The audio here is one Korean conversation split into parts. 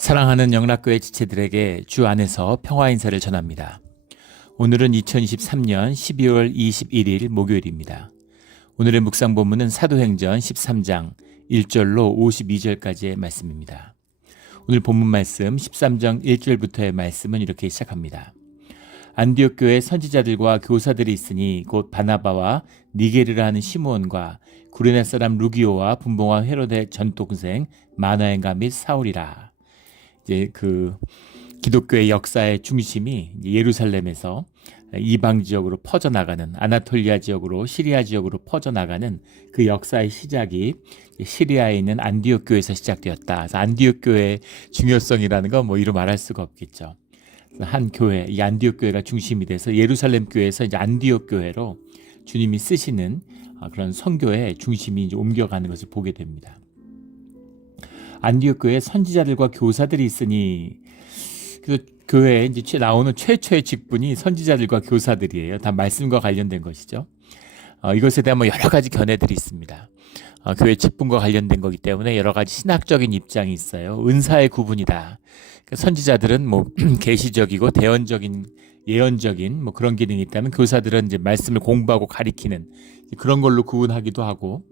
사랑하는 영락교회 지체들에게 주 안에서 평화 인사를 전합니다. 오늘은 2023년 12월 21일 목요일입니다. 오늘의 묵상 본문은 사도행전 13장 1절로 52절까지의 말씀입니다. 오늘 본문 말씀 13장 1절부터의 말씀은 이렇게 시작합니다. 안디옥 교회 선지자들과 교사들이 있으니 곧 바나바와 니게르라 하는 시므온과 구레네 사람 루기오와 분봉왕 헤롯의 전동생 마나엔가 및 사울이라. 이제 그 기독교의 역사의 중심이 예루살렘에서 이방 지역으로 퍼져나가는, 아나톨리아 지역으로, 시리아 지역으로 퍼져나가는 그 역사의 시작이 시리아에 있는 안디옥 교회에서 시작되었다. 그래서 안디옥 교회의 중요성이라는 건 뭐 이루 말할 수가 없겠죠. 한 교회, 이 안디옥 교회가 중심이 돼서 예루살렘 교회에서 이제 안디옥 교회로 주님이 쓰시는 그런 선교의 중심이 이제 옮겨가는 것을 보게 됩니다. 안디옥 교회에 선지자들과 교사들이 있으니, 그래서 교회에 이제 나오는 최초의 직분이 선지자들과 교사들이에요. 다 말씀과 관련된 것이죠. 이것에 대한 뭐 여러 가지 견해들이 있습니다. 교회 직분과 관련된 거기 때문에 여러 가지 신학적인 입장이 있어요. 은사의 구분이다. 그러니까 선지자들은 뭐 계시적이고 대언적인, 예언적인 뭐 그런 기능이 있다면, 교사들은 이제 말씀을 공부하고 가리키는 그런 걸로 구분하기도 하고,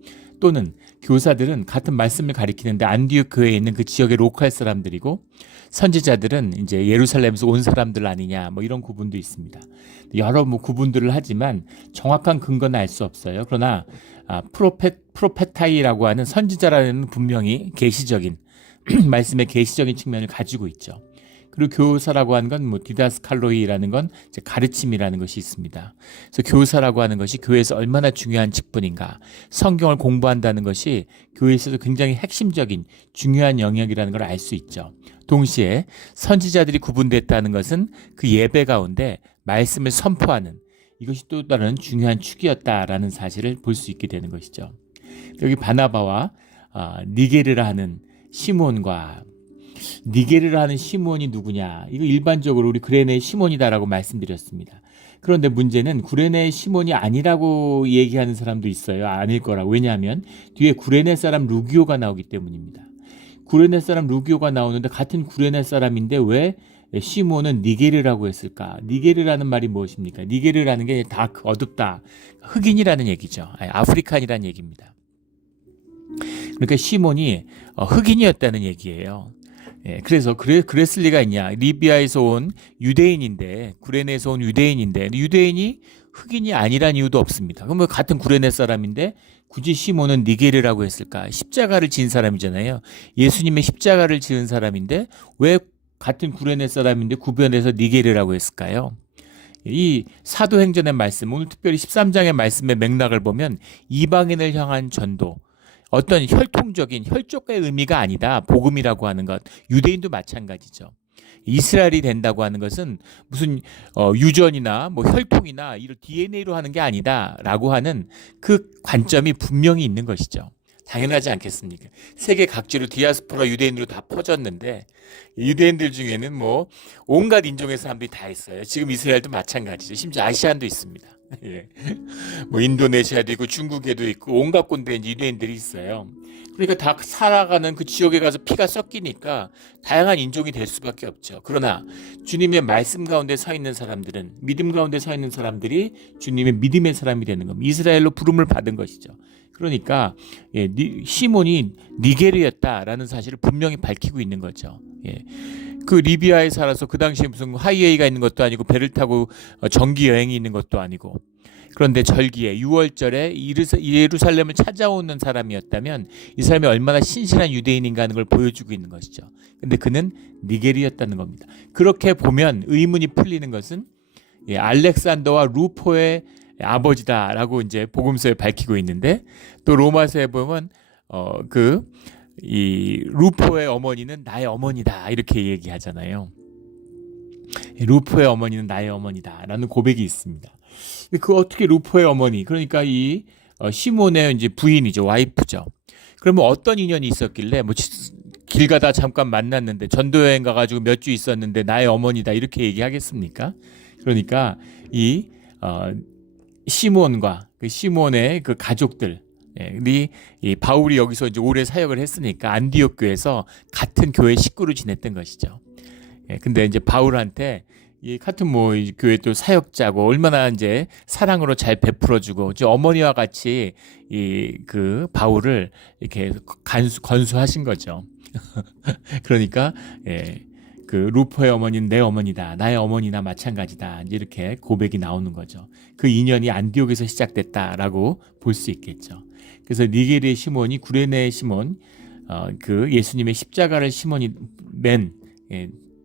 또는 교사들은 같은 말씀을 가리키는데 안디옥 교회에 있는 그 지역의 로컬 사람들이고, 선지자들은 이제 예루살렘에서 온 사람들 아니냐, 뭐 이런 구분도 있습니다. 여러 뭐 구분들을 하지만 정확한 근거는 알 수 없어요. 그러나 프로페타이라고 하는 선지자라는 분명히 계시적인 말씀의 계시적인 측면을 가지고 있죠. 그리고 교사라고 하는 건 뭐 디다스칼로이라는 건 이제 가르침이라는 것이 있습니다. 그래서 교사라고 하는 것이 교회에서 얼마나 중요한 직분인가, 성경을 공부한다는 것이 교회에서도 굉장히 핵심적인 중요한 영역이라는 걸 알 수 있죠. 동시에 선지자들이 구분됐다는 것은 그 예배 가운데 말씀을 선포하는, 이것이 또 다른 중요한 축이었다라는 사실을 볼 수 있게 되는 것이죠. 여기 바나바와 니게르라 하는 시몬과, 니게르라 하는 시몬이 누구냐? 이거 일반적으로 우리 구레네 시몬이다라고 말씀드렸습니다. 그런데 문제는 구레네 시몬이 아니라고 얘기하는 사람도 있어요. 아닐 거라고. 왜냐하면 뒤에 구레네 사람 루기오가 나오기 때문입니다. 구레네 사람 루기오가 나오는데 같은 구레네 사람인데 왜 시몬은 니게르라고 했을까? 니게르라는 말이 무엇입니까? 니게르라는 게 다 어둡다, 흑인이라는 얘기죠. 아프리칸이라는 얘기입니다. 그러니까 시몬이 흑인이었다는 얘기예요. 그래서 그랬을 리가 있냐? 리비아에서 온 유대인인데, 구레네에서 온 유대인인데, 유대인이 흑인이 아니란 이유도 없습니다. 그럼 같은 구레네 사람인데 굳이 시몬은 니게르라고 했을까? 십자가를 지은 사람이잖아요. 예수님의 십자가를 지은 사람인데 왜 같은 구레네 사람인데 구별해서 니게르라고 했을까요? 이 사도행전의 말씀, 오늘 특별히 13장의 말씀의 맥락을 보면 이방인을 향한 전도, 어떤 혈통적인 혈족의 의미가 아니다. 복음이라고 하는 것, 유대인도 마찬가지죠. 이스라엘이 된다고 하는 것은 무슨 유전이나 뭐 혈통이나 이런 DNA로 하는 게 아니다라고 하는 그 관점이 분명히 있는 것이죠. 당연하지 않겠습니까? 세계 각지로 디아스포라 유대인으로 다 퍼졌는데, 유대인들 중에는 뭐 온갖 인종의 사람들이 다 있어요. 지금 이스라엘도 마찬가지죠. 심지어 아시안도 있습니다. 예. 뭐 인도네시아도 있고 중국에도 있고 온갖 곳에 유대인들이 있어요. 그러니까 다 살아가는 그 지역에 가서 피가 섞이니까 다양한 인종이 될 수밖에 없죠. 그러나 주님의 말씀 가운데 서 있는 사람들은, 믿음 가운데 서 있는 사람들이 주님의 믿음의 사람이 되는 겁니다. 이스라엘로 부름을 받은 것이죠. 그러니까 시몬이 니게르였다라는 사실을 분명히 밝히고 있는 거죠. 그 리비아에 살아서 그 당시에 무슨 하이웨이가 있는 것도 아니고 배를 타고 정기 여행이 있는 것도 아니고, 그런데 절기에 6월절에 예루살렘을 찾아오는 사람이었다면 이 사람이 얼마나 신실한 유대인인가 하는 걸 보여주고 있는 것이죠. 근데 그는 니게르였다는 겁니다. 그렇게 보면 의문이 풀리는 것은 알렉산더와 루포의 아버지다라고 이제 복음서에 밝히고 있는데, 또 로마서에 보면 이 루포의 어머니는 나의 어머니다 이렇게 얘기하잖아요. 루포의 어머니는 나의 어머니다라는 고백이 있습니다. 그 어떻게 루포의 어머니, 그러니까 이 시몬의 이제 부인이죠, 와이프죠. 그러면 어떤 인연이 있었길래 뭐 길 가다 잠깐 만났는데 전도 여행 가가지고 몇 주 있었는데 나의 어머니다 이렇게 얘기하겠습니까? 그러니까 이 시몬과 그 시몬의 그 가족들, 근데 이 바울이 여기서 이제 오래 사역을 했으니까 안디옥 교회에서 같은 교회 식구로 지냈던 것이죠. 근데 이제 바울한테 이 같은 이 교회 또 사역자고 얼마나 이제 사랑으로 잘 베풀어주고 어머니와 같이 이 그 바울을 이렇게 건수하신 거죠. 그러니까 그 루포의 어머니는 내 어머니다, 나의 어머니나 마찬가지다. 이제 이렇게 고백이 나오는 거죠. 그 인연이 안디옥에서 시작됐다라고 볼 수 있겠죠. 그래서 니게리의 시몬이 구레네의 시몬, 그 예수님의 십자가를 시몬이 맨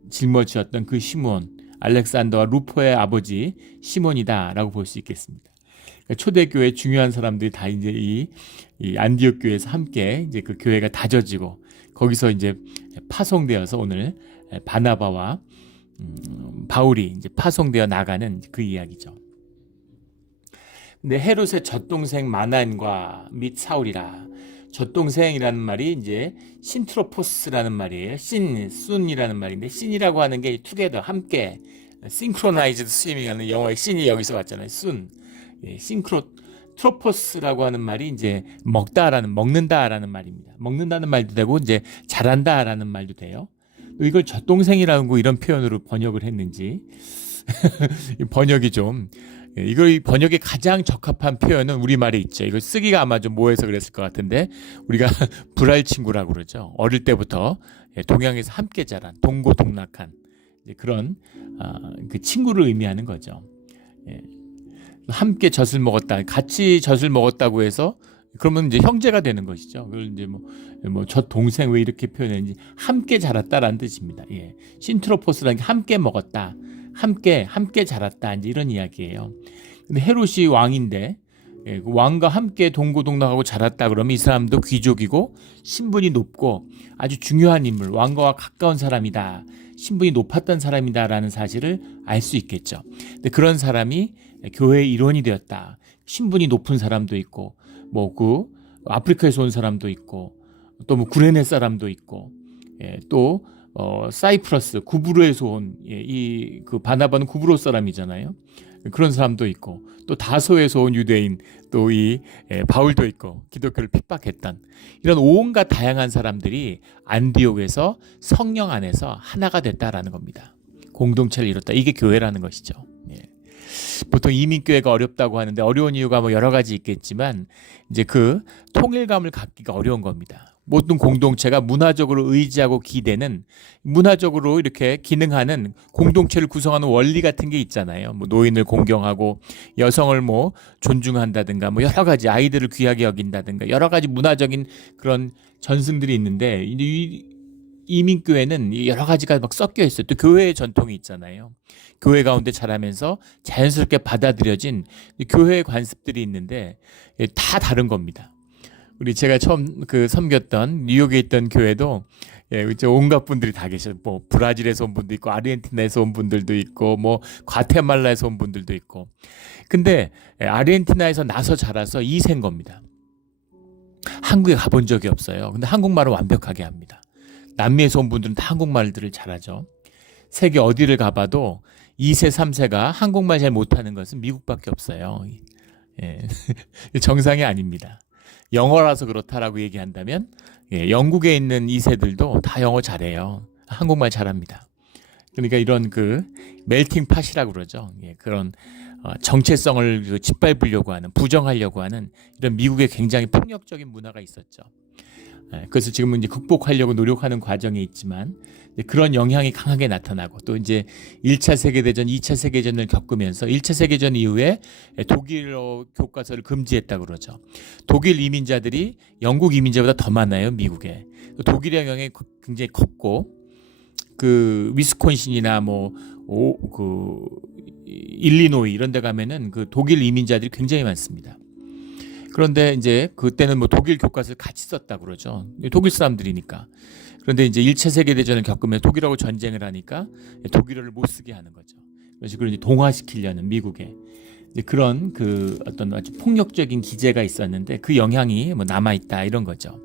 짊어지었던 그 시몬, 알렉산더와 루포의 아버지 시몬이다라고 볼 수 있겠습니다. 그러니까 초대교회 중요한 사람들이 다 이제 이 안디옥 교회에서 함께 이제 그 교회가 다져지고 거기서 이제 파송되어서 오늘 바나바와 바울이 이제 파송되어 나가는 그 이야기죠. 근데 헤롯의 젖동생 마난과 및 사울이라. 젖동생이라는 말이 이제 신트로포스라는 말이에요. 순이라는 말인데 신이라고 하는 게 투게더 함께 싱크로나이즈드 스위밍하는 영어의 신이 여기서 왔잖아요. 순. 트로포스라고 하는 말이 이제 먹는다라는 말입니다. 먹는다는 말도 되고 이제 잘한다라는 말도 돼요. 이걸 젖동생이라고 이런 표현으로 번역을 했는지 번역이 좀 이걸 번역에 가장 적합한 표현은 우리말에 있죠. 이걸 쓰기가 아마 좀 모해서 그랬을 것 같은데 우리가 불알 친구라고 그러죠. 어릴 때부터 동양에서 함께 자란 동고동락한 그런 그 친구를 의미하는 거죠. 함께 젖을 먹었다, 같이 젖을 먹었다고 해서 그러면 이제 형제가 되는 것이죠. 그걸 이제 젖 동생 왜 이렇게 표현했는지 함께 자랐다라는 뜻입니다. 신트로포스라는 게 함께 먹었다. 함께 자랐다 이제 이런 이야기예요. 근데 헤롯이 왕인데 그 왕과 함께 동고동락하고 자랐다 그러면 이 사람도 귀족이고 신분이 높고 아주 중요한 인물, 왕과 가까운 사람이다, 신분이 높았던 사람이다라는 사실을 알 수 있겠죠. 근데 그런 사람이 교회의 일원이 되었다. 신분이 높은 사람도 있고 그 아프리카에서 온 사람도 있고 또 구레네 사람도 있고 또 사이프러스 구브로에서 온 그 바나바는 구브로 사람이잖아요. 그런 사람도 있고 또 다소에서 온 유대인 또 이 바울도 있고 기독교를 핍박했던 이런 온갖 다양한 사람들이 안디옥에서 성령 안에서 하나가 됐다라는 겁니다. 공동체를 이뤘다. 이게 교회라는 것이죠. 보통 이민교회가 어렵다고 하는데 어려운 이유가 여러 가지 있겠지만 이제 그 통일감을 갖기가 어려운 겁니다. 모든 공동체가 문화적으로 의지하고 기대는 문화적으로 이렇게 기능하는 공동체를 구성하는 원리 같은 게 있잖아요. 노인을 공경하고 여성을 존중한다든가 여러 가지 아이들을 귀하게 여긴다든가 여러 가지 문화적인 그런 전승들이 있는데 이 이민교회는 여러 가지가 섞여 있어요. 또 교회의 전통이 있잖아요. 교회 가운데 자라면서 자연스럽게 받아들여진 교회의 관습들이 있는데 다 다른 겁니다. 제가 처음 섬겼던 뉴욕에 있던 교회도 온갖 분들이 다 계셔요. 브라질에서 온 분도 있고 아르헨티나에서 온 분들도 있고 과테말라에서 온 분들도 있고. 근데 아르헨티나에서 나서 자라서 2세인 겁니다. 한국에 가본 적이 없어요. 근데 한국말을 완벽하게 합니다. 남미에서 온 분들은 다 한국말들을 잘하죠. 세계 어디를 가봐도 2세, 3세가 한국말 잘 못하는 것은 미국밖에 없어요. 정상이 아닙니다. 영어라서 그렇다라고 얘기한다면 영국에 있는 2세들도 다 영어 잘해요. 한국말 잘합니다. 그러니까 이런 멜팅 팟이라고 그러죠. 그런 정체성을 짓밟으려고 하는, 부정하려고 하는 이런 미국의 굉장히 폭력적인 문화가 있었죠. 그래서 지금은 이제 극복하려고 노력하는 과정에 있지만 그런 영향이 강하게 나타나고 또 이제 1차 세계대전, 2차 세계전을 겪으면서 1차 세계전 이후에 독일어 교과서를 금지했다고 그러죠. 독일 이민자들이 영국 이민자보다 더 많아요, 미국에. 독일의 영향이 굉장히 컸고 위스콘신이나 일리노이 이런 데 가면은 독일 이민자들이 굉장히 많습니다. 그런데 이제 그때는 독일 교과서를 같이 썼다고 그러죠. 독일 사람들이니까. 그런데 이제 1차 세계대전을 겪으면 독일하고 전쟁을 하니까 독일어를 못 쓰게 하는 거죠. 그래서 그걸 이제 동화시키려는 미국에 그런 어떤 아주 폭력적인 기제가 있었는데 그 영향이 남아있다 이런 거죠.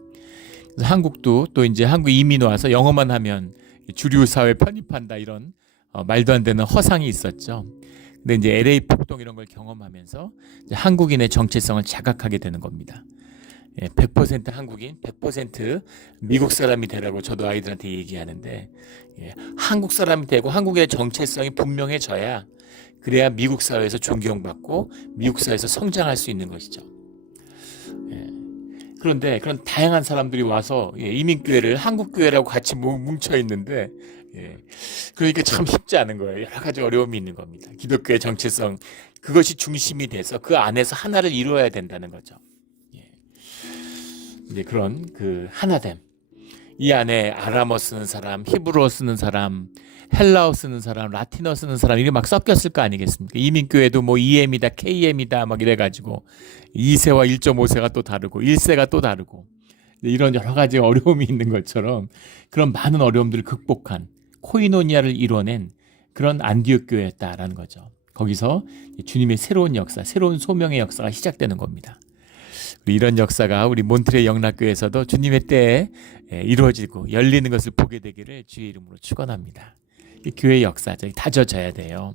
그래서 한국도 또 이제 한국 이민 와서 영어만 하면 주류 사회 편입한다 이런 말도 안 되는 허상이 있었죠. 근데 이제 LA 폭동 이런 걸 경험하면서 이제 한국인의 정체성을 자각하게 되는 겁니다. 100% 한국인, 100% 미국 사람이 되라고 저도 아이들한테 얘기하는데, 한국 사람이 되고 한국의 정체성이 분명해져야, 그래야 미국 사회에서 존경받고 미국 사회에서 성장할 수 있는 것이죠. 그런데 그런 다양한 사람들이 와서 이민교회를 한국교회라고 같이 뭉쳐 있는데, 그러니까 참 쉽지 않은 거예요. 여러 가지 어려움이 있는 겁니다. 기독교의 정체성, 그것이 중심이 돼서 그 안에서 하나를 이루어야 된다는 거죠. 이제 그런 그 하나됨, 이 안에 아람어 쓰는 사람, 히브리어 쓰는 사람, 헬라어 쓰는 사람, 라틴어 쓰는 사람, 이게 막 섞였을 거 아니겠습니까? 이민교회도 뭐 EM이다, KM이다 막 이래가지고 2세와 1.5세가 또 다르고 1세가 또 다르고, 이런 여러 가지 어려움이 있는 것처럼 그런 많은 어려움들을 극복한 코이노니아를 이뤄낸 그런 안디옥 교회였다라는 거죠. 거기서 주님의 새로운 역사, 새로운 소명의 역사가 시작되는 겁니다. 이런 역사가 우리 몬트레 영락교회에서도 주님의 때에 이루어지고 열리는 것을 보게 되기를 주의 이름으로 축원합니다. 이 교회 역사죠. 다져져야 돼요.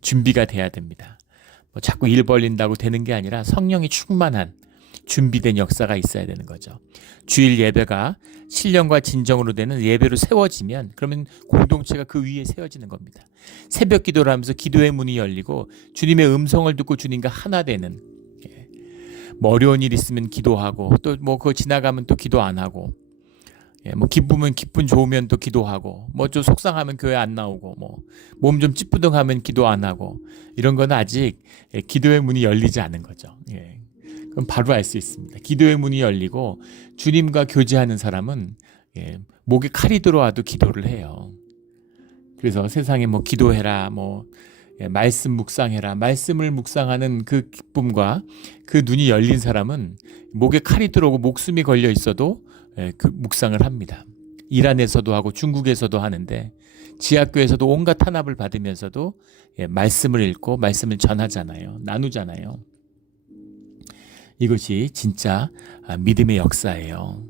준비가 돼야 됩니다. 뭐 자꾸 일 벌린다고 되는 게 아니라 성령이 충만한 준비된 역사가 있어야 되는 거죠. 주일 예배가 신령과 진정으로 되는 예배로 세워지면 그러면 공동체가 그 위에 세워지는 겁니다. 새벽 기도를 하면서 기도의 문이 열리고 주님의 음성을 듣고 주님과 하나 되는, 뭐 어려운 일 있으면 기도하고 또 뭐 그거 지나가면 또 기도 안 하고, 뭐 기쁘면 기분 좋으면 또 기도하고, 뭐 좀 속상하면 교회 안 나오고, 뭐 몸 좀 찌뿌둥하면 기도 안 하고, 이런 건 아직 기도의 문이 열리지 않은 거죠. 그럼 바로 알 수 있습니다. 기도의 문이 열리고 주님과 교제하는 사람은 목에 칼이 들어와도 기도를 해요. 그래서 세상에 뭐 기도해라, 뭐 말씀 묵상해라, 말씀을 묵상하는 그 기쁨과 그 눈이 열린 사람은 목에 칼이 들어오고 목숨이 걸려 있어도 그 묵상을 합니다. 이란에서도 하고 중국에서도 하는데, 지하교에서도 온갖 탄압을 받으면서도 말씀을 읽고 말씀을 전하잖아요. 나누잖아요. 이것이 진짜 믿음의 역사예요.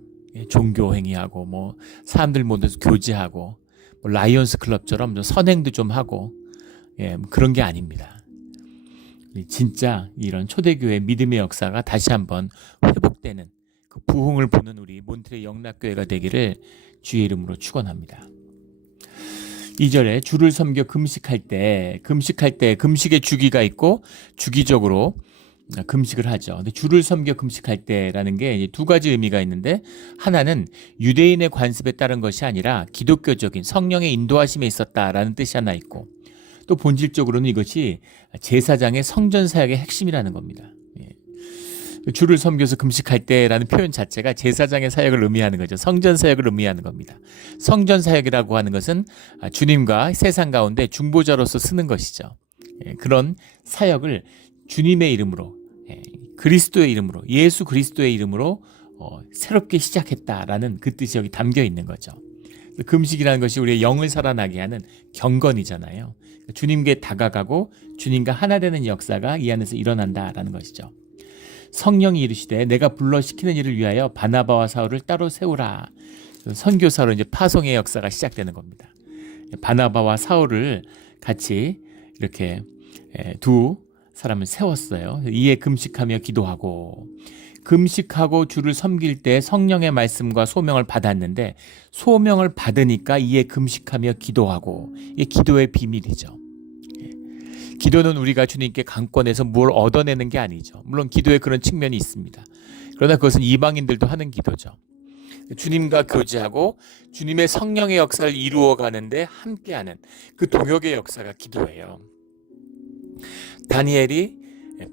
종교 행위하고 뭐 사람들 모여서 교제하고 뭐 라이온스 클럽처럼 선행도 좀 하고, 그런 게 아닙니다. 진짜 이런 초대교회 믿음의 역사가 다시 한번 회복되는 그 부흥을 보는 우리 몬트레 영락교회가 되기를 주의 이름으로 축원합니다. 2절에 주를 섬겨 금식할 때 금식의 주기가 있고 주기적으로 금식을 하죠. 근데 주를 섬겨 금식할 때라는 게 두 가지 의미가 있는데, 하나는 유대인의 관습에 따른 것이 아니라 기독교적인 성령의 인도하심에 있었다라는 뜻이 하나 있고, 또 본질적으로는 이것이 제사장의 성전 사역의 핵심이라는 겁니다. 주를 섬겨서 금식할 때라는 표현 자체가 제사장의 사역을 의미하는 거죠. 성전 사역을 의미하는 겁니다. 성전 사역이라고 하는 것은 주님과 세상 가운데 중보자로서 쓰는 것이죠. 그런 사역을 주님의 이름으로, 그리스도의 이름으로, 예수 그리스도의 이름으로 새롭게 시작했다라는 그 뜻이 여기 담겨 있는 거죠. 금식이라는 것이 우리의 영을 살아나게 하는 경건이잖아요. 주님께 다가가고 주님과 하나 되는 역사가 이 안에서 일어난다라는 것이죠. 성령이 이르시되 내가 불러 시키는 일을 위하여 바나바와 사울을 따로 세우라. 선교사로 이제 파송의 역사가 시작되는 겁니다. 바나바와 사울을 같이 이렇게 두 사람을 세웠어요. 이에 금식하며 기도하고, 금식하고 주를 섬길 때 성령의 말씀과 소명을 받았는데, 소명을 받으니까 이에 금식하며 기도하고, 이게 기도의 비밀이죠. 기도는 우리가 주님께 강권해서 뭘 얻어내는 게 아니죠. 물론 기도에 그런 측면이 있습니다. 그러나 그것은 이방인들도 하는 기도죠. 주님과 교제하고 주님의 성령의 역사를 이루어가는데 함께하는 그 동역의 역사가 기도예요. 다니엘이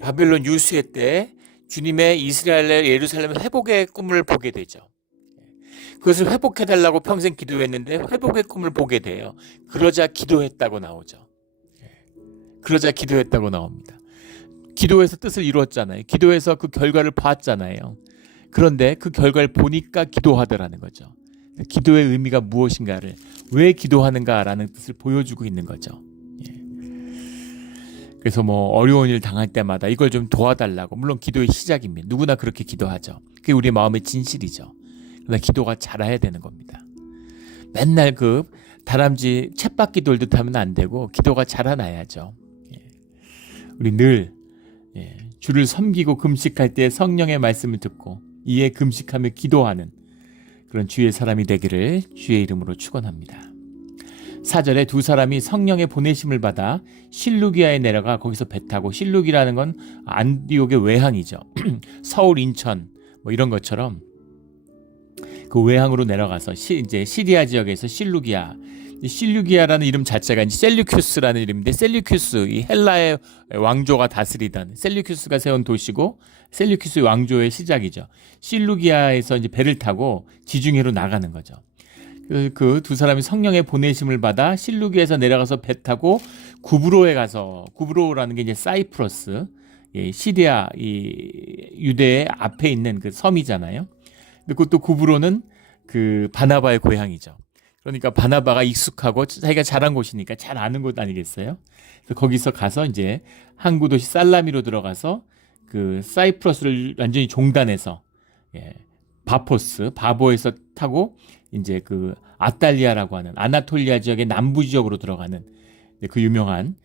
바벨론 유수의 때 주님의 이스라엘 예루살렘 회복의 꿈을 보게 되죠. 그것을 회복해달라고 평생 기도했는데 회복의 꿈을 보게 돼요. 그러자 기도했다고 나오죠. 그러자 기도했다고 나옵니다. 기도해서 뜻을 이루었잖아요. 기도해서 그 결과를 봤잖아요. 그런데 그 결과를 보니까 기도하더라는 거죠. 기도의 의미가 무엇인가를, 왜 기도하는가라는 뜻을 보여주고 있는 거죠. 그래서 뭐 어려운 일 당할 때마다 이걸 좀 도와달라고, 물론 기도의 시작입니다. 누구나 그렇게 기도하죠. 그게 우리 마음의 진실이죠. 그러나 기도가 자라야 되는 겁니다. 맨날 그 다람쥐 쳇바퀴 돌듯 하면 안 되고 기도가 자라나야죠. 우리 늘 주를 섬기고 금식할 때 성령의 말씀을 듣고 이에 금식하며 기도하는 그런 주의 사람이 되기를 주의 이름으로 축원합니다. 4절에 두 사람이 성령의 보내심을 받아 실루기아에 내려가 거기서 배 타고, 실루기라는 건 안디옥의 외항이죠. 서울, 인천 뭐 이런 것처럼 그 외항으로 내려가서 이제 시리아 지역에서 실루기아라는 이름 자체가 이제 셀류큐스라는 이름인데, 셀류큐스, 이 헬라의 왕조가 다스리던 셀류큐스가 세운 도시고 셀류큐스 왕조의 시작이죠. 실루기아에서 이제 배를 타고 지중해로 나가는 거죠. 그 두 사람이 성령의 보내심을 받아 실루기에서 내려가서 배 타고 구브로에 가서, 구브로라는 게 이제 사이프러스, 시리아 이 유대의 앞에 있는 그 섬이잖아요. 근데 그것도 구브로는 그 바나바의 고향이죠. 그러니까 바나바가 익숙하고 자기가 자란 곳이니까 잘 아는 곳 아니겠어요? 그래서 거기서 가서 이제 항구 도시 살라미로 들어가서 그 사이프러스를 완전히 종단해서 바보에서 타고 이제 그 아탈리아라고 하는 아나톨리아 지역의 남부 지역으로 들어가는 그 유명한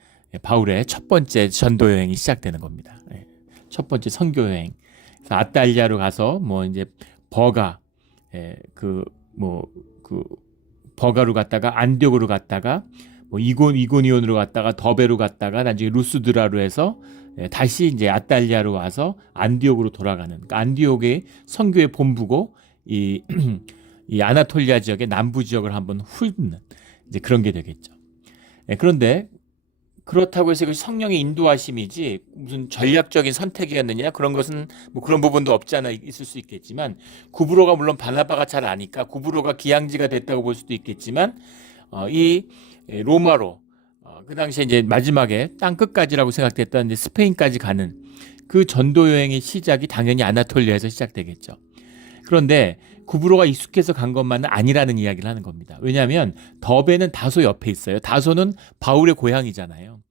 바울의 첫 번째 전도 여행이 시작되는 겁니다. 첫 번째 선교 여행. 그래서 아탈리아로 가서 뭐 이제 버가로 갔다가 안디옥으로 갔다가 뭐 이고니온으로 갔다가 더베로 갔다가 나중에 루스드라로 해서 다시 이제 아탈리아로 와서 안디옥으로 돌아가는, 그러니까 안디옥의 선교의 본부고 이 아나톨리아 지역의 남부 지역을 한번 훑는 이제 그런 게 되겠죠. 그런데 그렇다고 해서 성령의 인도하심이지 무슨 전략적인 선택이었느냐, 그런 것은 뭐 그런 부분도 없지 않아 있을 수 있겠지만, 구브로가 물론 바나바가 잘 아니까 구브로가 기항지가 됐다고 볼 수도 있겠지만, 이 로마로 그 당시에 이제 마지막에 땅 끝까지라고 생각됐던 이제 스페인까지 가는 그 전도 여행의 시작이 당연히 아나톨리아에서 시작되겠죠. 그런데 구브로가 익숙해서 간 것만은 아니라는 이야기를 하는 겁니다. 왜냐하면 더베는 다소 옆에 있어요. 다소는 바울의 고향이잖아요.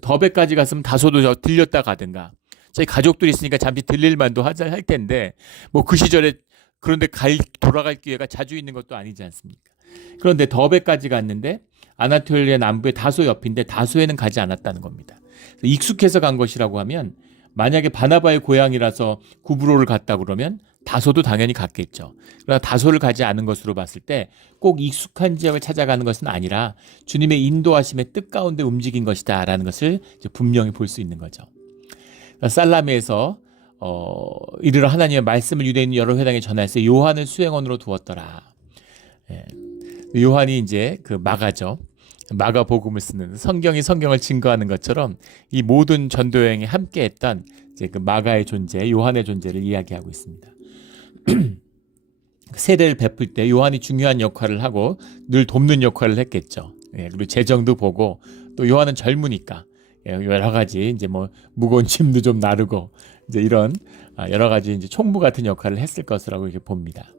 더베까지 갔으면 다소도 들렸다 가든가, 저희 가족들이 있으니까 잠시 들릴 만도 할 텐데 뭐 그 시절에 그런데 돌아갈 기회가 자주 있는 것도 아니지 않습니까? 그런데 더베까지 갔는데 아나톨리아 남부의 다소 옆인데 다소에는 가지 않았다는 겁니다. 익숙해서 간 것이라고 하면, 만약에 바나바의 고향이라서 구브로를 갔다 그러면 다소도 당연히 갔겠죠. 그러나 다소를 가지 않은 것으로 봤을 때 꼭 익숙한 지역을 찾아가는 것은 아니라 주님의 인도하심의 뜻 가운데 움직인 것이다 라는 것을 이제 분명히 볼 수 있는 거죠. 살라미에서 이르러 하나님의 말씀을 유대인 여러 회당에 전하여서 요한을 수행원으로 두었더라. 요한이 이제 그 마가죠. 마가 복음을 쓰는, 성경이 성경을 증거하는 것처럼 이 모든 전도 여행에 함께했던 이제 그 마가의 존재, 요한의 존재를 이야기하고 있습니다. 세례를 베풀 때 요한이 중요한 역할을 하고 늘 돕는 역할을 했겠죠. 그리고 재정도 보고, 또 요한은 젊으니까 여러 가지 이제 뭐 무거운 짐도 좀 나르고 이제 이런 여러 가지 이제 총무 같은 역할을 했을 것이라고 이렇게 봅니다.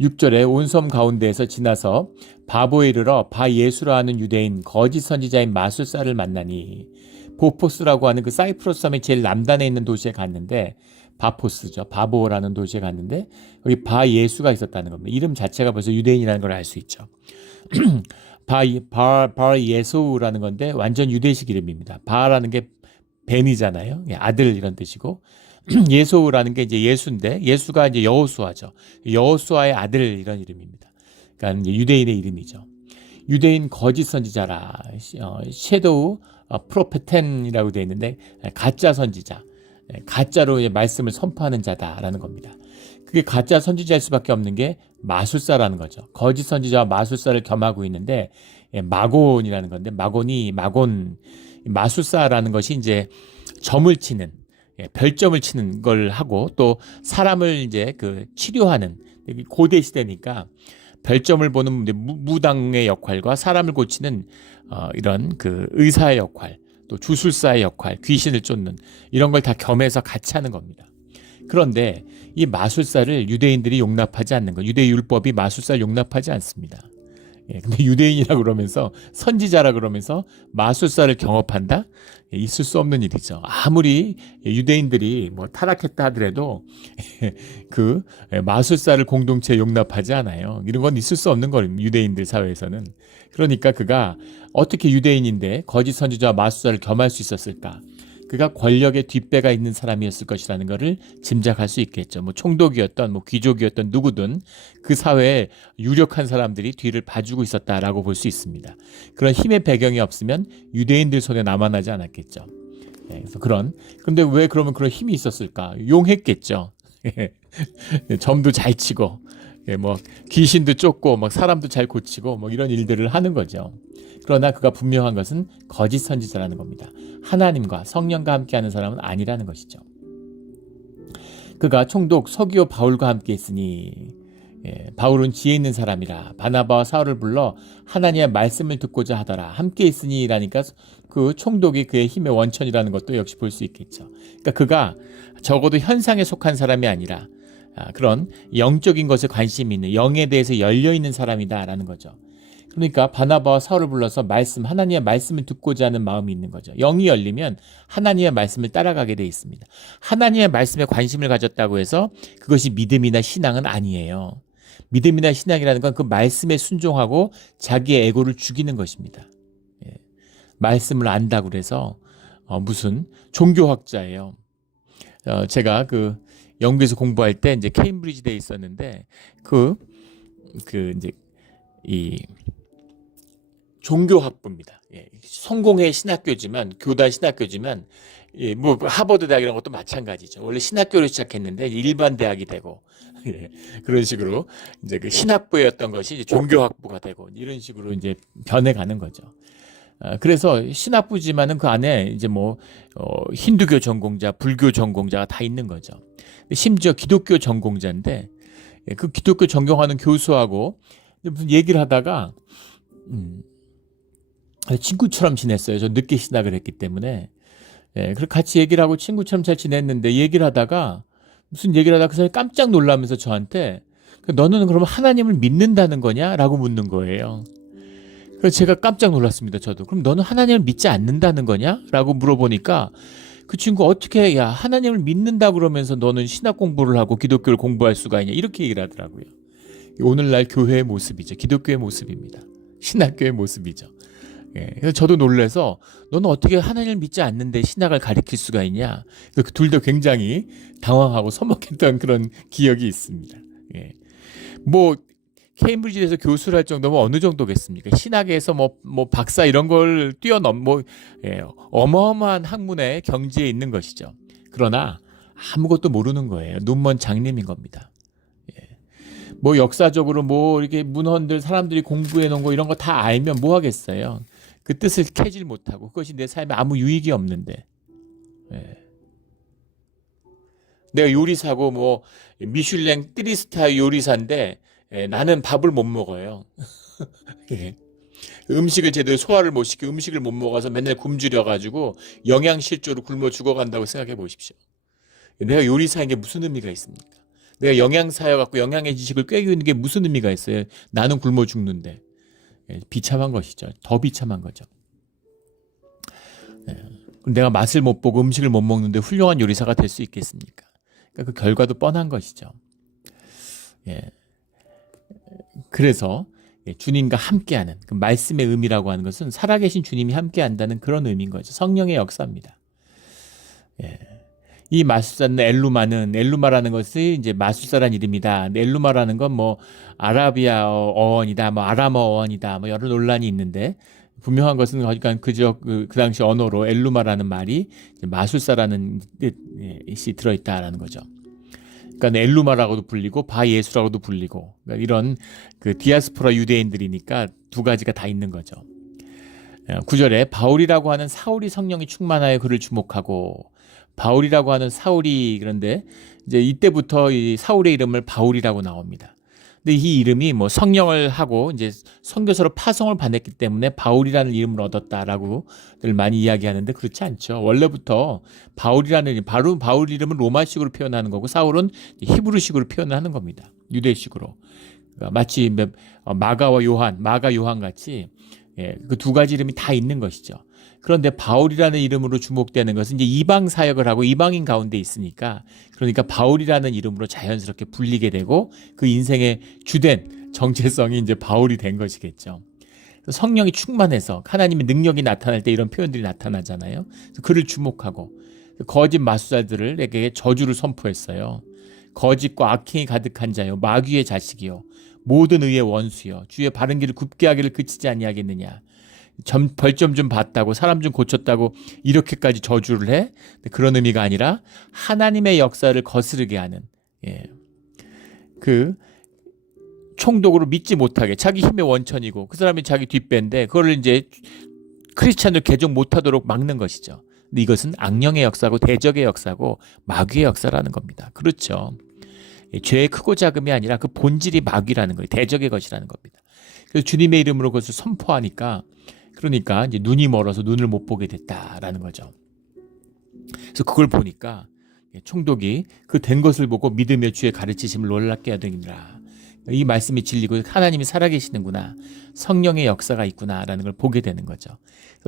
6절에 온 섬 가운데에서 지나서 바보에 이르러 바 예수라 하는 유대인 거짓 선지자인 마술사를 만나니, 보포스라고 하는 그 사이프러스 섬의 제일 남단에 있는 도시에 갔는데, 바포스죠. 바보라는 도시에 갔는데 여기 바 예수가 있었다는 겁니다. 이름 자체가 벌써 유대인이라는 걸 알 수 있죠. 바 예수라는 건데 완전 유대식 이름입니다. 바라는 게 벤이잖아요. 아들 이런 뜻이고, 예수라는 게 이제 예수인데, 예수가 이제 여호수아죠. 여호수아의 아들 이런 이름입니다. 그러니까 이제 유대인의 이름이죠. 유대인 거짓 선지자라, 섀도우 프로페텐이라고 되어 있는데 가짜 선지자, 가짜로 말씀을 선포하는 자다라는 겁니다. 그게 가짜 선지자일 수밖에 없는 게 마술사라는 거죠. 거짓 선지자와 마술사를 겸하고 있는데, 마곤이라는 건데, 마곤, 마술사라는 것이 이제 점을 치는, 별점을 치는 걸 하고, 또 사람을 이제 그 치료하는, 고대 시대니까 별점을 보는 무당의 역할과 사람을 고치는 이런 그 의사의 역할, 또 주술사의 역할, 귀신을 쫓는 이런 걸 다 겸해서 같이 하는 겁니다. 그런데 이 마술사를 유대인들이 용납하지 않는 것, 유대 율법이 마술사를 용납하지 않습니다. 근데 유대인이라 그러면서, 선지자라 그러면서 마술사를 경업한다? 있을 수 없는 일이죠. 아무리 유대인들이 뭐 타락했다 하더라도 그 마술사를 공동체에 용납하지 않아요. 이런 건 있을 수 없는 거예요, 유대인들 사회에서는. 그러니까 그가 어떻게 유대인인데 거짓 선지자와 마술사를 겸할 수 있었을까? 그가 권력의 뒷배가 있는 사람이었을 것이라는 것을 짐작할 수 있겠죠. 뭐 총독이었던 뭐 귀족이었던 누구든 그 사회에 유력한 사람들이 뒤를 봐주고 있었다라고 볼 수 있습니다. 그런 힘의 배경이 없으면 유대인들 손에 남아나지 않았겠죠. 그래서 그런데 왜 그러면 그런 힘이 있었을까? 용했겠죠. 점도 잘 치고, 뭐 귀신도 쫓고, 막 사람도 잘 고치고, 뭐 이런 일들을 하는 거죠. 그러나 그가 분명한 것은 거짓 선지자라는 겁니다. 하나님과 성령과 함께하는 사람은 아니라는 것이죠. 그가 총독 서기오 바울과 함께 있으니, 바울은 지혜 있는 사람이라 바나바와 사울을 불러 하나님의 말씀을 듣고자 하더라. 함께 있으니라니까 그 총독이 그의 힘의 원천이라는 것도 역시 볼 수 있겠죠. 그러니까 그가 적어도 현상에 속한 사람이 아니라 그런 영적인 것에 관심이 있는, 영에 대해서 열려 있는 사람이다라는 거죠. 그러니까 바나바와 사울을 불러서 하나님의 말씀을 듣고자 하는 마음이 있는 거죠. 영이 열리면 하나님의 말씀을 따라가게 돼 있습니다. 하나님의 말씀에 관심을 가졌다고 해서 그것이 믿음이나 신앙은 아니에요. 믿음이나 신앙이라는 건 그 말씀에 순종하고 자기의 에고를 죽이는 것입니다. 말씀을 안다고 그래서 무슨 종교학자예요. 제가 그 영국에서 공부할 때 이제 케임브리지대에 있었는데 이제 이 종교학부입니다. 성공회 신학교지만 교단 신학교지만 뭐 하버드 대학 이런 것도 마찬가지죠. 원래 신학교로 시작했는데 일반 대학이 되고 그런 식으로 이제 그 신학부였던 것이 이제 종교학부가 되고 이런 식으로 이제 변해가는 거죠. 그래서 신학부지만은 그 안에 이제 뭐 힌두교 전공자, 불교 전공자가 다 있는 거죠. 심지어 기독교 전공자인데 그 기독교 전공하는 교수하고 무슨 얘기를 하다가 친구처럼 지냈어요. 저 늦게 신학을 했기 때문에. 그래서 같이 얘기를 하고 친구처럼 잘 지냈는데 얘기를 하다가 무슨 얘기를 하다가 그 사람이 깜짝 놀라면서 저한테 너는 그러면 하나님을 믿는다는 거냐? 라고 묻는 거예요. 그래서 제가 깜짝 놀랐습니다. 저도. 그럼 너는 하나님을 믿지 않는다는 거냐? 라고 물어보니까 그 친구 어떻게 하나님을 믿는다 그러면서 너는 신학 공부를 하고 기독교를 공부할 수가 있냐? 이렇게 얘기를 하더라고요. 오늘날 교회의 모습이죠. 기독교의 모습입니다. 신학교의 모습이죠. 그래서 저도 놀라서 너는 어떻게 하나님을 믿지 않는데 신학을 가르칠 수가 있냐? 둘 다 굉장히 당황하고 서먹했던 그런 기억이 있습니다. 뭐 케임브리지에서 교수를 할 정도면 어느 정도겠습니까? 신학에서 뭐 박사 이런 걸 뛰어넘 어마어마한 학문의 경지에 있는 것이죠. 그러나 아무것도 모르는 거예요. 눈먼 장님인 겁니다. 뭐 역사적으로 뭐 이렇게 문헌들 사람들이 공부해 놓은 거 이런 거 다 알면 뭐 하겠어요. 그 뜻을 캐질 못하고 그것이 내 삶에 아무 유익이 없는데. 내가 요리사고 뭐 미슐랭 3스타 요리사인데 나는 밥을 못 먹어요. 음식을 제대로 소화를 못 시키고 음식을 못 먹어서 맨날 굶주려가지고 영양실조로 굶어 죽어간다고 생각해 보십시오. 내가 요리사인 게 무슨 의미가 있습니까? 내가 영양사여갖고 영양의 지식을 꿰고 있는 게 무슨 의미가 있어요? 나는 굶어 죽는데. 비참한 것이죠. 더 비참한 거죠. 내가 맛을 못 보고 음식을 못 먹는데 훌륭한 요리사가 될 수 있겠습니까? 그러니까 그 결과도 뻔한 것이죠. 그래서 주님과 함께하는 그 말씀의 의미라고 하는 것은 살아계신 주님이 함께한다는 그런 의미인 거죠. 성령의 역사입니다. 이 마술사는 엘루마라는 것이 이제 마술사란 이름이다. 엘루마라는 건 뭐 아라비아 어원이다, 뭐 아람어 어원이다, 뭐 여러 논란이 있는데 분명한 것은 그러니까 그 당시 언어로 엘루마라는 말이 마술사라는 뜻이 들어있다라는 거죠. 그러니까 엘루마라고도 불리고 바예수라고도 불리고 그러니까 이런 그 디아스포라 유대인들이니까 두 가지가 다 있는 거죠. 9절에 바울이라고 하는 사울이 성령이 충만하여 그를 주목하고 바울이라고 하는 사울이 그런데 이제 이때부터 이 사울의 이름을 바울이라고 나옵니다. 근데 이 이름이 뭐 성령을 하고 이제 선교사로 파송을 받았기 때문에 바울이라는 이름을 얻었다라고들 많이 이야기하는데 그렇지 않죠. 원래부터 바울이라는 바울 이름은 로마식으로 표현하는 거고 사울은 히브리식으로 표현하는 겁니다. 유대식으로. 그러니까 마치 마가 요한 같이 그 두 가지 이름이 다 있는 것이죠. 그런데 바울이라는 이름으로 주목되는 것은 이제 이방 사역을 하고 이방인 가운데 있으니까 그러니까 바울이라는 이름으로 자연스럽게 불리게 되고 그 인생의 주된 정체성이 이제 바울이 된 것이겠죠. 성령이 충만해서 하나님의 능력이 나타날 때 이런 표현들이 나타나잖아요. 그래서 그를 주목하고 거짓 마술사들에게 저주를 선포했어요. 거짓과 악행이 가득한 자요 마귀의 자식이요 모든 의의 원수요 주의 바른 길을 굽게 하기를 그치지 아니하겠느냐. 벌점 좀 봤다고 사람 좀 고쳤다고 이렇게까지 저주를 해? 그런 의미가 아니라 하나님의 역사를 거스르게 하는 그 총독으로 믿지 못하게 자기 힘의 원천이고 그 사람이 자기 뒷배인데 그걸 이제 크리스찬으로 개종 못하도록 막는 것이죠. 근데 이것은 악령의 역사고 대적의 역사고 마귀의 역사라는 겁니다. 그렇죠. 죄의 크고 작음이 아니라 그 본질이 마귀라는 거예요. 대적의 것이라는 겁니다. 그래서 주님의 이름으로 그것을 선포하니까 그러니까 이제 눈이 멀어서 눈을 못 보게 됐다라는 거죠. 그래서 그걸 보니까 총독이 그 된 것을 보고 믿으며 주의 가르치심을 놀랍게 하더니라. 이 말씀이 진리고 하나님이 살아계시는구나. 성령의 역사가 있구나라는 걸 보게 되는 거죠.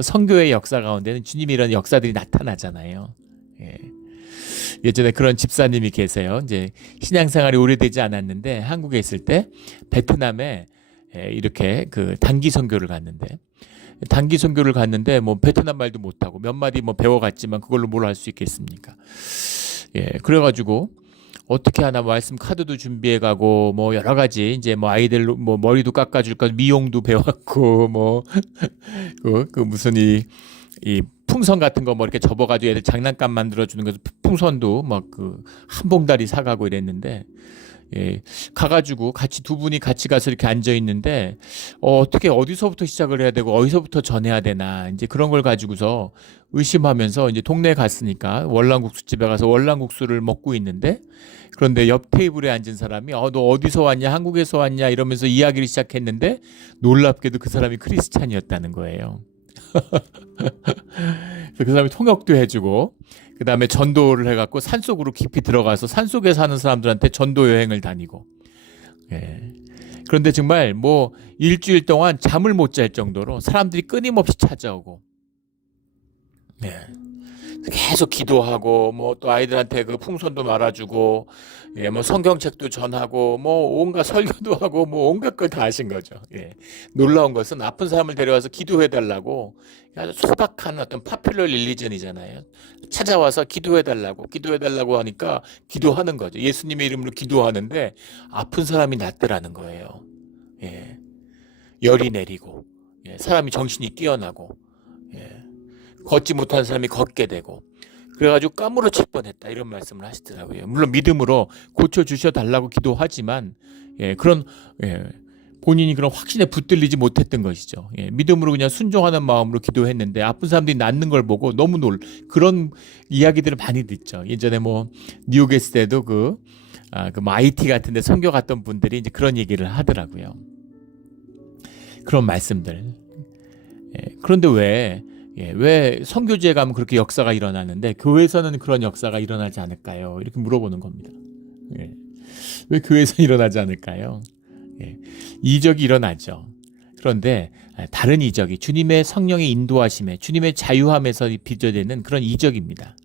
선교의 역사 가운데는 주님의 이런 역사들이 나타나잖아요. 예전에 그런 집사님이 계세요. 이제 신앙생활이 오래되지 않았는데 한국에 있을 때 베트남에 이렇게 그 단기 선교를 갔는데 뭐 베트남 말도 못하고 몇 마디 뭐 배워갔지만 그걸로 뭘 할 수 있겠습니까? 그래가지고 어떻게 하나 말씀 카드도 준비해가고 뭐 여러 가지 이제 뭐 아이들 뭐 머리도 깎아줄까 미용도 배웠고 뭐 그 무슨 이 풍선 같은 거 뭐 이렇게 접어가지고 애들 장난감 만들어주는 거 풍선도 막 그 한 봉다리 사가고 이랬는데 가가지고 두 분이 같이 가서 이렇게 앉아 있는데 어떻게 어디서부터 시작을 해야 되고 어디서부터 전해야 되나 이제 그런 걸 가지고서 의심하면서 이제 동네에 갔으니까 월남국수 집에 가서 월남국수를 먹고 있는데 그런데 옆 테이블에 앉은 사람이 너 어디서 왔냐 한국에서 왔냐 이러면서 이야기를 시작했는데 놀랍게도 그 사람이 크리스찬이었다는 거예요. 그 사람이 통역도 해주고 그 다음에 전도를 해갖고 산속으로 깊이 들어가서 산속에 사는 사람들한테 전도 여행을 다니고 그런데 정말 뭐 일주일 동안 잠을 못 잘 정도로 사람들이 끊임없이 찾아오고 계속 기도하고 뭐 또 아이들한테 그 풍선도 말아주고 뭐 성경책도 전하고 뭐 온갖 설교도 하고 뭐 온갖 걸 다 하신 거죠. 놀라운 것은 아픈 사람을 데려와서 기도해달라고 아주 소박한 어떤 파퓰러 릴리전이잖아요. 찾아와서 기도해달라고 하니까 기도하는 거죠. 예수님의 이름으로 기도하는데 아픈 사람이 낫더라는 거예요. 열이 내리고 사람이 정신이 깨어나고 걷지 못하는 사람이 걷게 되고 그래가지고 까무러칠 뻔했다 이런 말씀을 하시더라고요. 물론 믿음으로 고쳐주셔달라고 기도하지만 그런 본인이 그런 확신에 붙들리지 못했던 것이죠. 믿음으로 그냥 순종하는 마음으로 기도했는데 아픈 사람들이 낫는 걸 보고 너무 그런 이야기들을 많이 듣죠. 예전에 뭐 뉴욕에 있을 때도 그 IT 같은 데 선교 갔던 분들이 이제 그런 얘기를 하더라고요. 그런 말씀들. 그런데 왜 선교지에 가면 그렇게 역사가 일어나는데 교회에서는 그런 역사가 일어나지 않을까요? 이렇게 물어보는 겁니다. 왜 교회에서 일어나지 않을까요? 이적이 일어나죠. 그런데 다른 이적이 주님의 성령의 인도하심에 주님의 자유함에서 빚어지는 그런 이적입니다.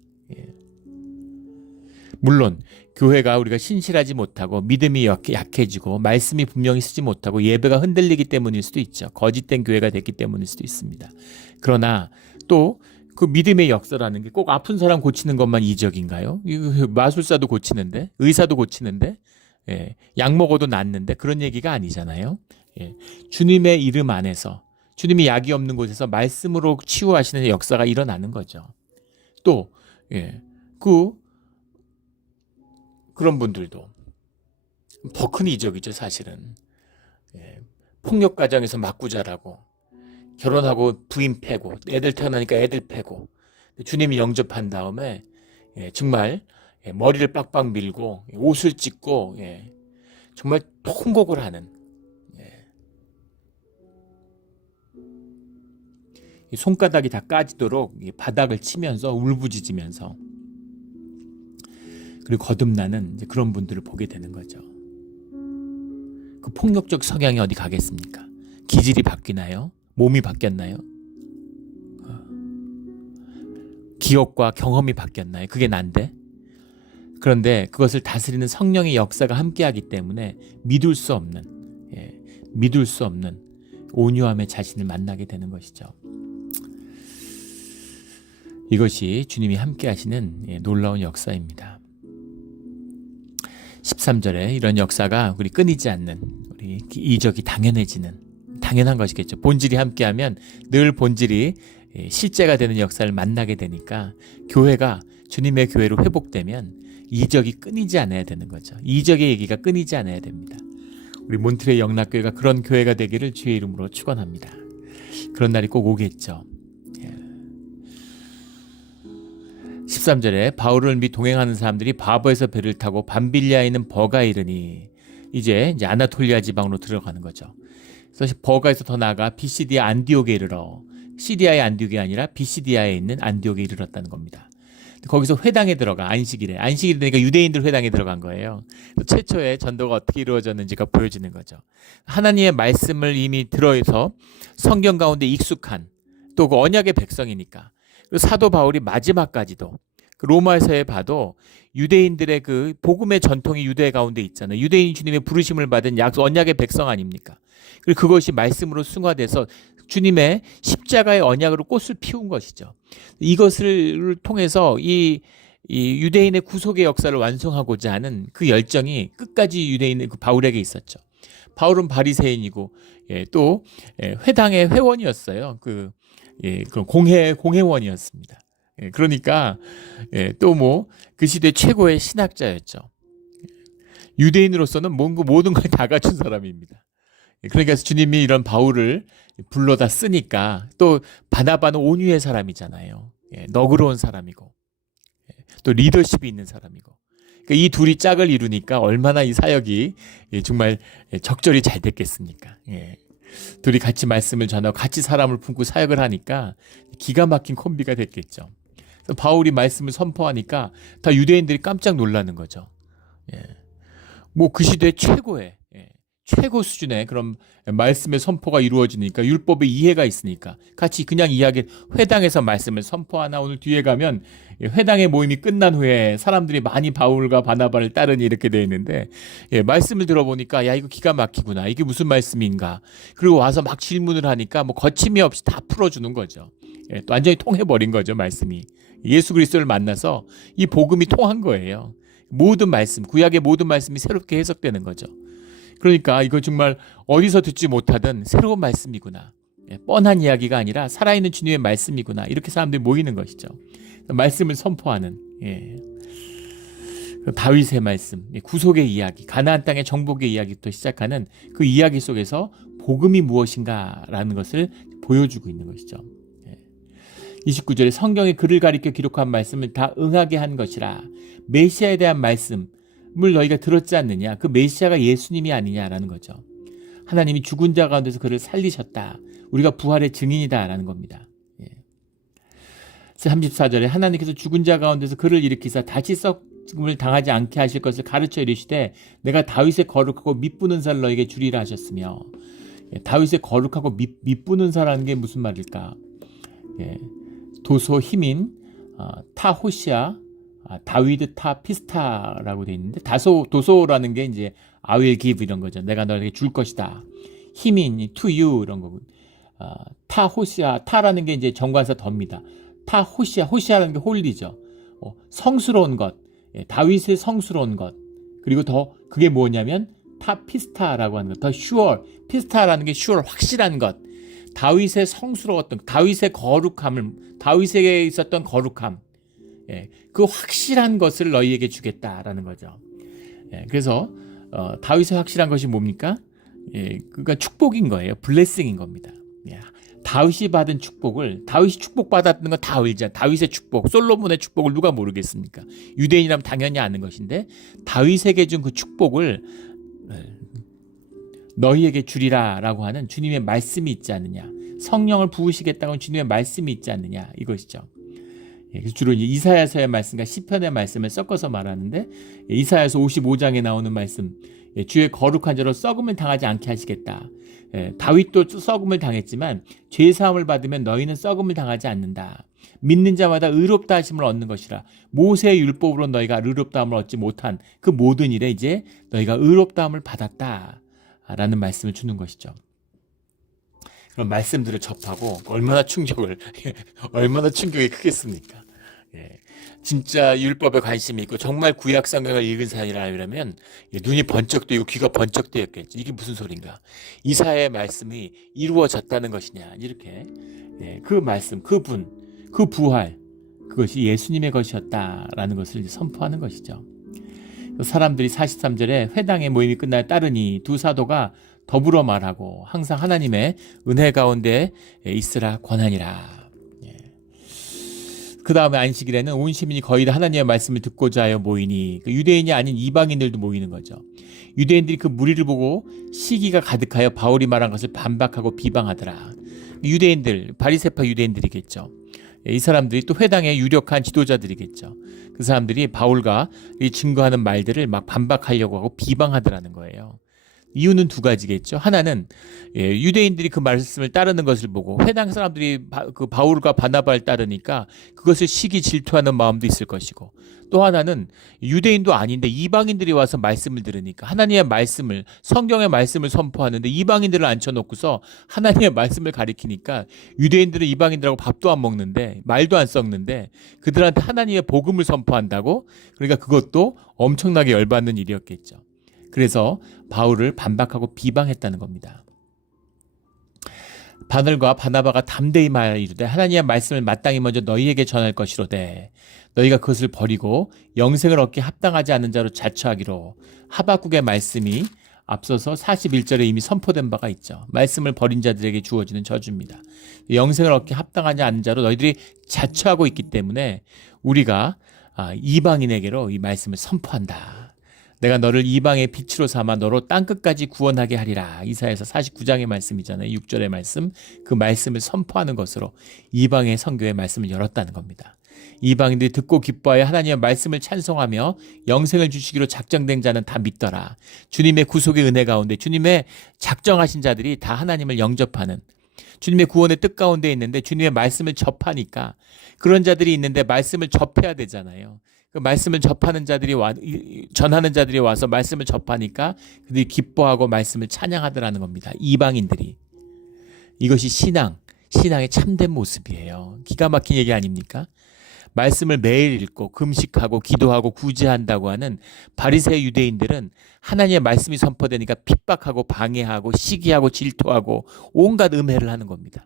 물론 교회가 우리가 신실하지 못하고 믿음이 약해지고 말씀이 분명히 쓰지 못하고 예배가 흔들리기 때문일 수도 있죠. 거짓된 교회가 됐기 때문일 수도 있습니다. 그러나 또 그 믿음의 역사라는 게 꼭 아픈 사람 고치는 것만 이적인가요? 마술사도 고치는데 의사도 고치는데 약 먹어도 낫는데 그런 얘기가 아니잖아요. 주님의 이름 안에서 주님이 약이 없는 곳에서 말씀으로 치유하시는 역사가 일어나는 거죠. 또 그런 분들도 더 큰 이적이죠, 사실은. 폭력 가정에서 맞고 자라고 결혼하고 부인 패고 애들 태어나니까 애들 패고 주님이 영접한 다음에 정말 머리를 빡빡 밀고 옷을 찢고 정말 통곡을 하는 손가락이 다 까지도록 바닥을 치면서 울부짖으면서 그리고 거듭나는 이제 그런 분들을 보게 되는 거죠. 그 폭력적 성향이 어디 가겠습니까? 기질이 바뀌나요? 몸이 바뀌었나요? 기억과 경험이 바뀌었나요? 그게 난데? 그런데 그것을 다스리는 성령의 역사가 함께하기 때문에 믿을 수 없는 온유함의 자신을 만나게 되는 것이죠. 이것이 주님이 함께 하시는 놀라운 역사입니다. 13절에 이런 역사가 우리 끊이지 않는, 우리 이적이 당연한 것이겠죠. 본질이 함께하면 늘 본질이 실제가 되는 역사를 만나게 되니까 교회가 주님의 교회로 회복되면 이적이 끊이지 않아야 되는 거죠. 이적의 얘기가 끊이지 않아야 됩니다. 우리 몬트레이 영락교회가 그런 교회가 되기를 주의 이름으로 축원합니다. 그런 날이 꼭 오겠죠. 13절에 바울을 및 동행하는 사람들이 바버에서 배를 타고 밤빌리아에 있는 버가에 이르니, 이제 아나톨리아 지방으로 들어가는 거죠. 그래서 버가에서 더 나아가 비시디아 안디옥에 이르러, 시리아의 안디옥이 아니라 비시디아에 있는 안디옥에 이르렀다는 겁니다. 거기서 회당에 들어가, 안식일에 되니까 유대인들 회당에 들어간 거예요. 최초의 전도가 어떻게 이루어졌는지가 보여지는 거죠. 하나님의 말씀을 이미 들어서 성경 가운데 익숙한, 또 그 언약의 백성이니까. 그리고 사도 바울이 마지막까지도 그 로마서에 봐도 유대인들의 그 복음의 전통이 유대 가운데 있잖아요. 유대인 주님의 부르심을 받은 언약의 백성 아닙니까? 그리고 그것이 말씀으로 승화돼서 주님의 십자가의 언약으로 꽃을 피운 것이죠. 이것을 통해서 이 유대인의 구속의 역사를 완성하고자 하는 그 열정이 끝까지 유대인의 그 바울에게 있었죠. 바울은 바리새인이고 또 회당의 회원이었어요. 그런 공회원이었습니다. 그러니까 또 그 시대 최고의 신학자였죠. 유대인으로서는 모든 걸 다 갖춘 사람입니다. 그러니까 주님이 이런 바울을 불러다 쓰니까, 또 바나바는 온유의 사람이잖아요. 너그러운 사람이고 또 리더십이 있는 사람이고, 그러니까 이 둘이 짝을 이루니까 얼마나 이 사역이 정말 적절히 잘 됐겠습니까? 둘이 같이 말씀을 전하고 같이 사람을 품고 사역을 하니까 기가 막힌 콤비가 됐겠죠. 바울이 말씀을 선포하니까 다 유대인들이 깜짝 놀라는 거죠. 그 시대 최고 수준의 그런 말씀의 선포가 이루어지니까, 율법의 이해가 있으니까 같이 그냥 회당에서 말씀을 선포하나, 오늘 뒤에 가면 회당의 모임이 끝난 후에 사람들이 많이 바울과 바나바를 따르니 이렇게 되어 있는데, 말씀을 들어보니까 야, 이거 기가 막히구나, 이게 무슨 말씀인가, 그리고 와서 막 질문을 하니까 거침이 없이 다 풀어주는 거죠. 또 완전히 통해버린 거죠. 말씀이 예수 그리스도를 만나서 이 복음이 통한 거예요. 모든 말씀, 구약의 모든 말씀이 새롭게 해석되는 거죠. 그러니까 이거 정말 어디서 듣지 못하던 새로운 말씀이구나, 뻔한 이야기가 아니라 살아있는 주님의 말씀이구나, 이렇게 사람들이 모이는 것이죠. 말씀을 선포하는 다윗의 말씀, 구속의 이야기, 가나안 땅의 정복의 이야기부터 시작하는 그 이야기 속에서 복음이 무엇인가라는 것을 보여주고 있는 것이죠. 29절에 성경에 그를 가리켜 기록한 말씀을 다 응하게 한 것이라. 메시아에 대한 말씀을 너희가 들었지 않느냐? 그 메시아가 예수님이 아니냐라는 거죠. 하나님이 죽은 자 가운데서 그를 살리셨다, 우리가 부활의 증인이다라는 겁니다. 34절에 하나님께서 죽은 자 가운데서 그를 일으키사 다시 썩음을 당하지 않게 하실 것을 가르쳐 이르시되 내가 다윗의 거룩하고 밑부는 살을 너에게 주리라 하셨으며, 다윗의 거룩하고 밑부는 살라는 게 무슨 말일까? 도소 히민 타 호시아 다위드 타 피스타라고 되어 있는데, 도소라는 게 이제 I will give 이런 거죠. 내가 너에게 줄 것이다. 히민 to you 이런 거고, 타 호시아, 타라는 게 이제 정관사 덧니다. 타 호시아라는 게 홀리죠. 성스러운 것, 다윗의 성스러운 것, 그리고 더 그게 뭐냐면 타 피스타라고 하는 것, 더 sure, 피스타라는 게 sure, 확실한 것. 다윗의 성스러웠던, 다윗의 거룩함을, 다윗에게 있었던 거룩함, 그 확실한 것을 너희에게 주겠다라는 거죠. 그래서 다윗의 확실한 것이 뭡니까? 그러니까 축복인 거예요. 블레싱인 겁니다. 다윗이 받은 축복을, 다윗이 축복받았던 건 다 알죠. 다윗의 축복, 솔로몬의 축복을 누가 모르겠습니까? 유대인이라면 당연히 아는 것인데, 다윗에게 준 그 축복을 너희에게 주리라 라고 하는 주님의 말씀이 있지 않느냐, 성령을 부으시겠다고 주님의 말씀이 있지 않느냐, 이것이죠. 주로 이사야서의 말씀과 시편의 말씀을 섞어서 말하는데, 이사야서 55장에 나오는 말씀, 주의 거룩한 자로 썩음을 당하지 않게 하시겠다. 다윗도 썩음을 당했지만 죄사함을 받으면 너희는 썩음을 당하지 않는다. 믿는 자마다 의롭다 하심을 얻는 것이라. 모세의 율법으로 너희가 의롭다함을 얻지 못한 그 모든 일에 이제 너희가 의롭다함을 받았다 라는 말씀을 주는 것이죠. 그런 말씀들을 접하고 얼마나 충격을 얼마나 충격이 크겠습니까? 예. 진짜 율법에 관심이 있고 정말 구약 성경을 읽은 사람이라면 눈이 번쩍 뜨이고 귀가 번쩍 뜨였겠죠. 이게 무슨 소린가? 이사야의 말씀이 이루어졌다는 것이냐? 이렇게 그 말씀, 그 부활, 그것이 예수님의 것이었다라는 것을 이제 선포하는 것이죠. 사람들이 43절에 회당의 모임이 끝날 따르니 두 사도가 더불어 말하고 항상 하나님의 은혜 가운데 있으라 권하니라. 그 다음에 안식일에는 온 시민이 거의 다 하나님의 말씀을 듣고자 하여 모이니 유대인이 아닌 이방인들도 모이는 거죠. 유대인들이 그 무리를 보고 시기가 가득하여 바울이 말한 것을 반박하고 비방하더라. 유대인들, 바리새파 유대인들이겠죠. 이 사람들이 또 회당의 유력한 지도자들이겠죠. 그 사람들이 바울과 증거하는 말들을 막 반박하려고 하고 비방하더라는 거예요. 이유는 두 가지겠죠. 하나는 유대인들이 그 말씀을 따르는 것을 보고 회당 사람들이 그 바울과 바나바를 따르니까 그것을 시기 질투하는 마음도 있을 것이고, 또 하나는 유대인도 아닌데 이방인들이 와서 말씀을 들으니까 하나님의 말씀을, 성경의 말씀을 선포하는데 이방인들을 앉혀놓고서 하나님의 말씀을 가리키니까 유대인들은 이방인들하고 밥도 안 먹는데 말도 안 썩는데 그들한테 하나님의 복음을 선포한다고? 그러니까 그것도 엄청나게 열받는 일이었겠죠. 그래서 바울을 반박하고 비방했다는 겁니다. 바늘과 바나바가 담대히 말이르되 하나님의 말씀을 마땅히 먼저 너희에게 전할 것이로되 너희가 그것을 버리고 영생을 얻기 합당하지 않은 자로 자처하기로. 하박국의 말씀이 앞서서 41절에 이미 선포된 바가 있죠. 말씀을 버린 자들에게 주어지는 저주입니다. 영생을 얻기 합당하지 않은 자로 너희들이 자처하고 있기 때문에 우리가 이방인에게로 이 말씀을 선포한다. 내가 너를 이방의 빛으로 삼아 너로 땅끝까지 구원하게 하리라. 이사야서 49장의 말씀이잖아요. 6절의 말씀. 그 말씀을 선포하는 것으로 이방의 선교의 말씀을 열었다는 겁니다. 이방인들이 듣고 기뻐하여 하나님의 말씀을 찬송하며 영생을 주시기로 작정된 자는 다 믿더라. 주님의 구속의 은혜 가운데 주님의 작정하신 자들이 다 하나님을 영접하는, 주님의 구원의 뜻 가운데 있는데 주님의 말씀을 접하니까, 그런 자들이 있는데 말씀을 접해야 되잖아요. 그 말씀을 접하는 자들이 전하는 자들이 와서 말씀을 접하니까 그들이 기뻐하고 말씀을 찬양하더라는 겁니다. 이방인들이. 이것이 신앙의 참된 모습이에요. 기가 막힌 얘기 아닙니까? 말씀을 매일 읽고 금식하고 기도하고 구제한다고 하는 바리새 유대인들은 하나님의 말씀이 선포되니까 핍박하고 방해하고 시기하고 질투하고 온갖 음해를 하는 겁니다.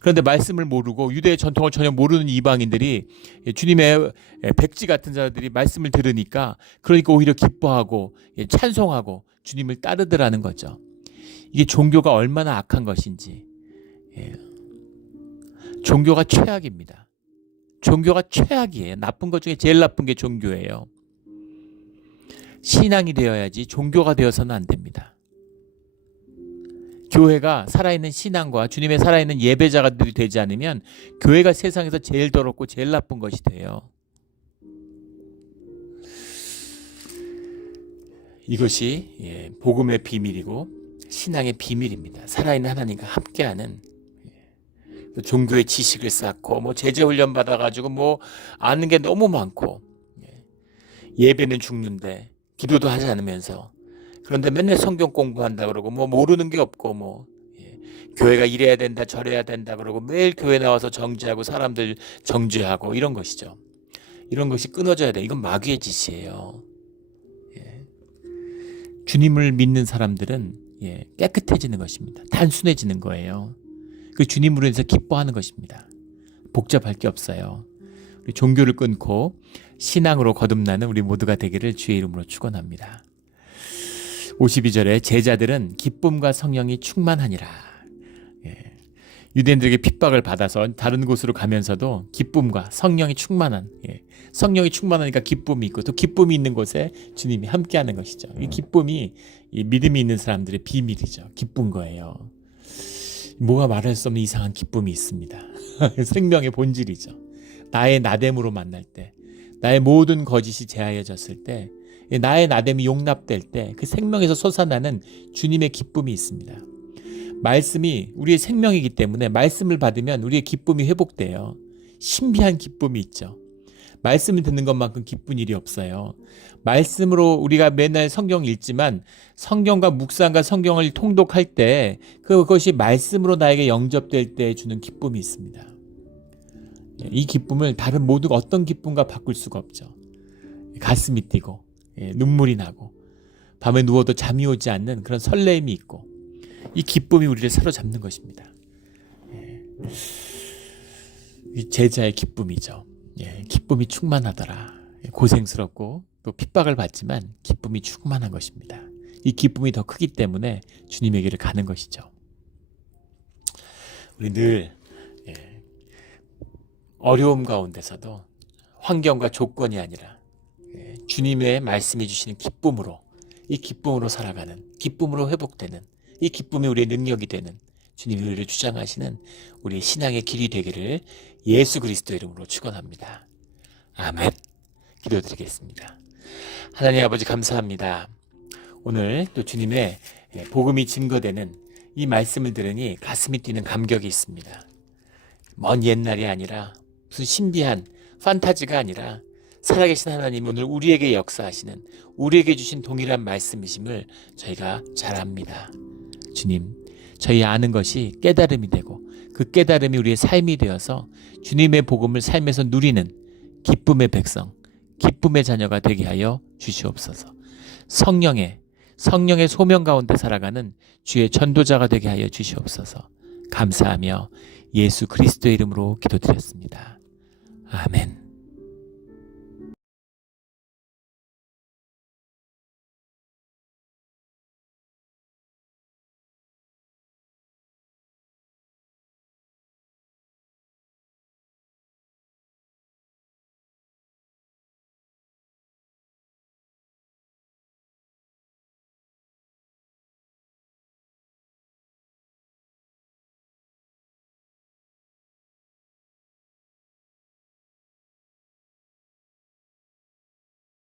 그런데 말씀을 모르고 유대의 전통을 전혀 모르는 이방인들이, 주님의 백지 같은 자들이 말씀을 들으니까 그러니까 오히려 기뻐하고 찬송하고 주님을 따르더라는 거죠. 이게 종교가 얼마나 악한 것인지. 종교가 최악입니다. 종교가 최악이에요. 나쁜 것 중에 제일 나쁜 게 종교예요. 신앙이 되어야지 종교가 되어서는 안 됩니다. 교회가 살아있는 신앙과 주님의 살아있는 예배자들이 되지 않으면 교회가 세상에서 제일 더럽고 제일 나쁜 것이 돼요. 이것이 복음의 비밀이고 신앙의 비밀입니다. 살아있는 하나님과 함께하는, 종교의 지식을 쌓고 제재 훈련 받아가지고 아는 게 너무 많고, 예배는 죽는데 기도도 하지 않으면서, 그런데 맨날 성경 공부한다 그러고 모르는 게 없고 교회가 이래야 된다 저래야 된다 그러고 매일 교회 나와서 정죄하고 사람들 정죄하고 이런 것이죠. 이런 것이 끊어져야 돼. 이건 마귀의 짓이에요. 주님을 믿는 사람들은 깨끗해지는 것입니다. 단순해지는 거예요. 그 주님으로 인해서 기뻐하는 것입니다. 복잡할 게 없어요. 우리 종교를 끊고 신앙으로 거듭나는 우리 모두가 되기를 주의 이름으로 축원합니다. 52절에 제자들은 기쁨과 성령이 충만하니라. 유대인들에게 핍박을 받아서 다른 곳으로 가면서도 기쁨과 성령이 충만한, 성령이 충만하니까 기쁨이 있고 또 기쁨이 있는 곳에 주님이 함께하는 것이죠. 이 기쁨이 이 믿음이 있는 사람들의 비밀이죠. 기쁜 거예요. 뭐가 말할 수 없는 이상한 기쁨이 있습니다. 생명의 본질이죠. 나의 나됨으로 만날 때, 나의 모든 거짓이 제하여졌을 때, 나의 나됨이 용납될 때 그 생명에서 솟아나는 주님의 기쁨이 있습니다. 말씀이 우리의 생명이기 때문에 말씀을 받으면 우리의 기쁨이 회복돼요. 신비한 기쁨이 있죠. 말씀을 듣는 것만큼 기쁜 일이 없어요. 말씀으로 우리가 맨날 성경 읽지만 성경과 묵상과 성경을 통독할 때 그것이 말씀으로 나에게 영접될 때 주는 기쁨이 있습니다. 이 기쁨을 다른 모든 어떤 기쁨과 바꿀 수가 없죠. 가슴이 뛰고 눈물이 나고 밤에 누워도 잠이 오지 않는 그런 설레임이 있고 이 기쁨이 우리를 사로잡는 것입니다. 제자의 기쁨이죠. 기쁨이 충만하더라. 고생스럽고 또 핍박을 받지만 기쁨이 충만한 것입니다. 이 기쁨이 더 크기 때문에 주님에게를 가는 것이죠. 우리 늘 어려움 가운데서도 환경과 조건이 아니라 주님의 말씀해 주시는 기쁨으로, 이 기쁨으로 살아가는, 기쁨으로 회복되는, 이 기쁨이 우리의 능력이 되는 주님이 우리를 주장하시는 우리 신앙의 길이 되기를 예수 그리스도 이름으로 축원합니다. 아멘. 기도드리겠습니다. 하나님 아버지 감사합니다. 오늘 또 주님의 복음이 증거되는 이 말씀을 들으니 가슴이 뛰는 감격이 있습니다. 먼 옛날이 아니라 무슨 신비한 판타지가 아니라 살아계신 하나님 오늘 우리에게 역사하시는, 우리에게 주신 동일한 말씀이심을 저희가 잘 압니다. 주님, 저희 아는 것이 깨달음이 되고 그 깨달음이 우리의 삶이 되어서 주님의 복음을 삶에서 누리는 기쁨의 백성, 기쁨의 자녀가 되게 하여 주시옵소서. 성령의 소명 가운데 살아가는 주의 전도자가 되게 하여 주시옵소서. 감사하며 예수 그리스도의 이름으로 기도드렸습니다. 아멘.